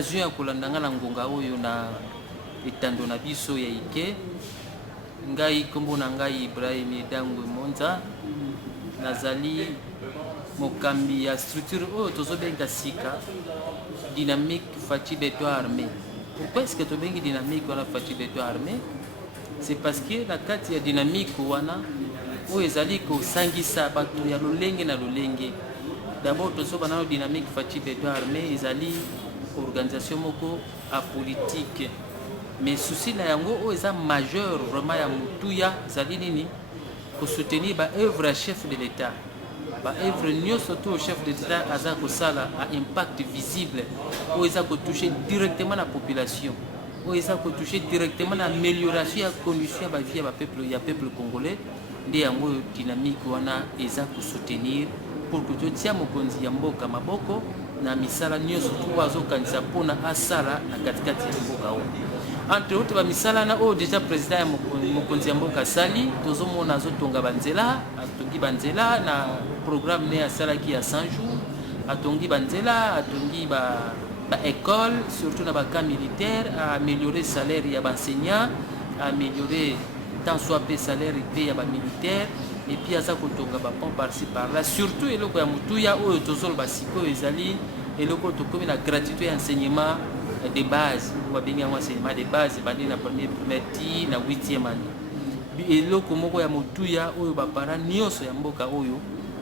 occasion ya kolandanga na ngonga oyo na etando na biso ya Ike. Ngai kombo na ngai Ibrahim Dangwe Monza, nazali mokambi ya structure oyo tozobenga sika dynamique Fachi Beto Armé. Pourquoi est-ce que tobengi dynamique wana Fachi Beto Armé? C'est parce que la kati ya dynamique wana oyo ezali kosangisa bato ya lolenge na lolenge. D'abord tozoba na dynamique Fachi Beto Armé ezali organisation moko apolitique, mais souci na yango oyo eza majeur vraiment ya mutuya ezali nini ko soutenir ba œuvre à chef de l'État. Ba œuvre nyonso to chef de l'État aza kosala a impact visible oyo eza ko toucher directement la population, oyo eza ko toucher directement l'amélioration ya condition ya ba vie ya peuple congolais. Nde yango dynamique wana eza ko soutenir pour que totia mokonzi ya mboka maboko na misala nyonso to azokanisa pona asala na katikati ya mboka oyo. Entre autres ba misala na oyo déjà président ya mokonzi ya mboka sali tozomona azotonga banzela, atongi banzela na programme ne asalaki ya 100 jours, atongi banzela, atongi ba école surtout na ba camp militaire, a améliorer salaire ya ba enseignants, a améliorer tant soit peu salaire et ya ba militaire, et puis aza kotonga ba pont par-ci par-là, surtout eloko ya mutuya oyo tozolo basiko ezali eloko tokomi na gratuité ya enseignement de base, ou bien enseignement de base bandi na première na 8e année. Eloko moko ya mutuya oyo ba parents nyonso ya mboka oyo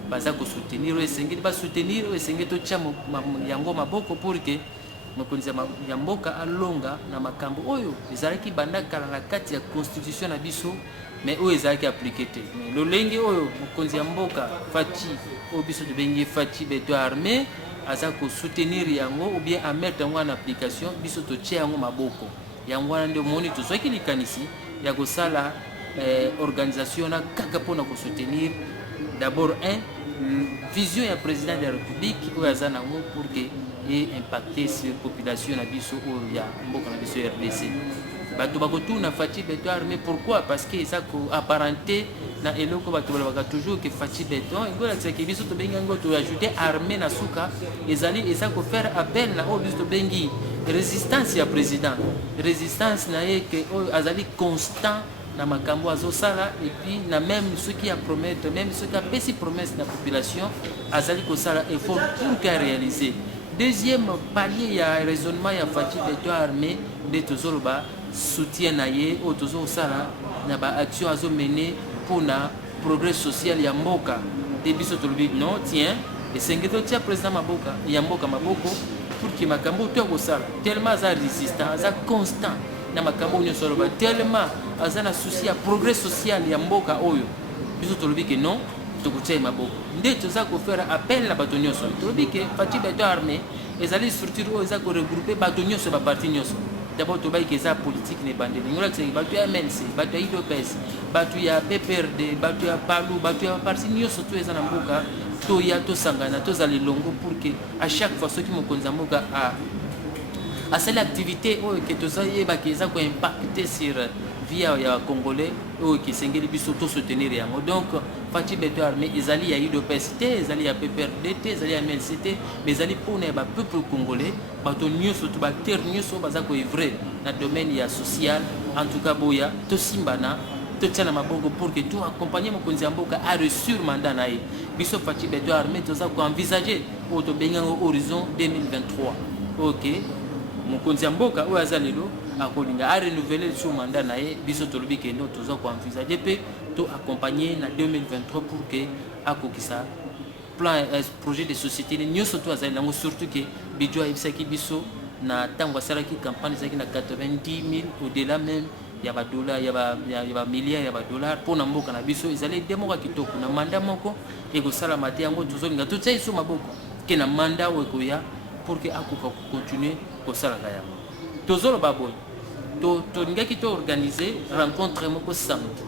baza ko soutenir oyo esengeli ba soutenir oyo esengeli to tia yango maboko pour que mokonzi ya mboka alonga na makambo oyo ezalaki banda kala na kati ya constitution na biso, mais oyo ezalaki appliqué te. Mais lolenge oyo mokonzi ya mboka Fachi oyo biso tobengi Fachi Beto Armé aza ko soutenir yango ou bien a mettre yango en application, biso to tia yango maboko yango wana ndio moni tozoki likanisi ya kosala organisation na kaka pona ko soutenir d'abord vision ya président de la République oyo aza nango pour que et impacter sur population na biso oyo ya mboka na biso RDC. Bato bakotuna Fachi Beto Armé, pourquoi? Parce que ça ko apparenté na eloko bato balaka toujours que Fachi Beto ngola tsaki biso to bengi ngo to ajouter armée na suka ezali eza ko faire appel na oyo biso to bengi résistance ya président, résistance na ye que oyo azali constant na makambo azosala, et puis na même ceux qui a promettre, même ceux qui a pesi promesse na population azali ko sala effort pour qu'à réaliser. Deuxième palier ya raisonnement ya Fachi Beto Armé de tozoloba soutien na ye o tozo sala na ba action azo mener pour na progrès social ya mboka de biso tolobi non tiens et sengeto tia président maboka ya mboka maboko pour que makambo to ko sala tellement za résistant za constant na makambo nyonso loba tellement aza na souci ya progrès social ya mboka oyo biso tolobi que non tokutia maboko nde toza ko faire appel na bato nyonso tolobi que Fachi Beto Armé ezali structure oyo eza ko regrouper bato nyonso ba parti nyonso. D'abord tobai que ça politique ne bande ngola que bato ya MNC, bato ya IDPS, bato ya PPRD, bato ya Palu, bato ya parti nyonso to eza na mboka to ya to sangana to zali longo pour que à chaque fois ceux qui mokonza mboka à cette activité oyo que to zaye ba que ça ko impacter sur via ya congolais oyo qui sengeli biso to soutenir yango. Donc Fachi Beto Armé ezali ya IDPS te, ezali ya PPRD te, ezali ya MNC te, mais ezali pour na ba peuple congolais bato nyonso to ba terre nyonso baza ko œuvrer na domaine ya social. En tout cas boya to simbana to tiana mabongo pour que tout accompagner mokonzi ya mboka a reçu mandat na ye biso Fachi Beto Armé toza ko envisager o to benga horizon 2023. OK, mokonzi ya mboka oyo azalelo akolinga a renouveler son mandat na ye biso tolobi ke no toza ko envisager pe to accompagner na 2023 pour que akokisa plan projet de société nyonso to azali nango, surtout que bijo ayebisaki biso na tango asalaki campagne ezalaki na 90 000 au-delà même ya ba dollars ya ba milliards ya ba dollars pour na mboka na biso ezali demoka kitoko na mandat moko ekosala mate yango tozolinga totia iso maboko ke na mandat oyo ekoya pour que akoka continuer kosalaka yango tozoloba boye to lingaki to organiser rencontre moko samedi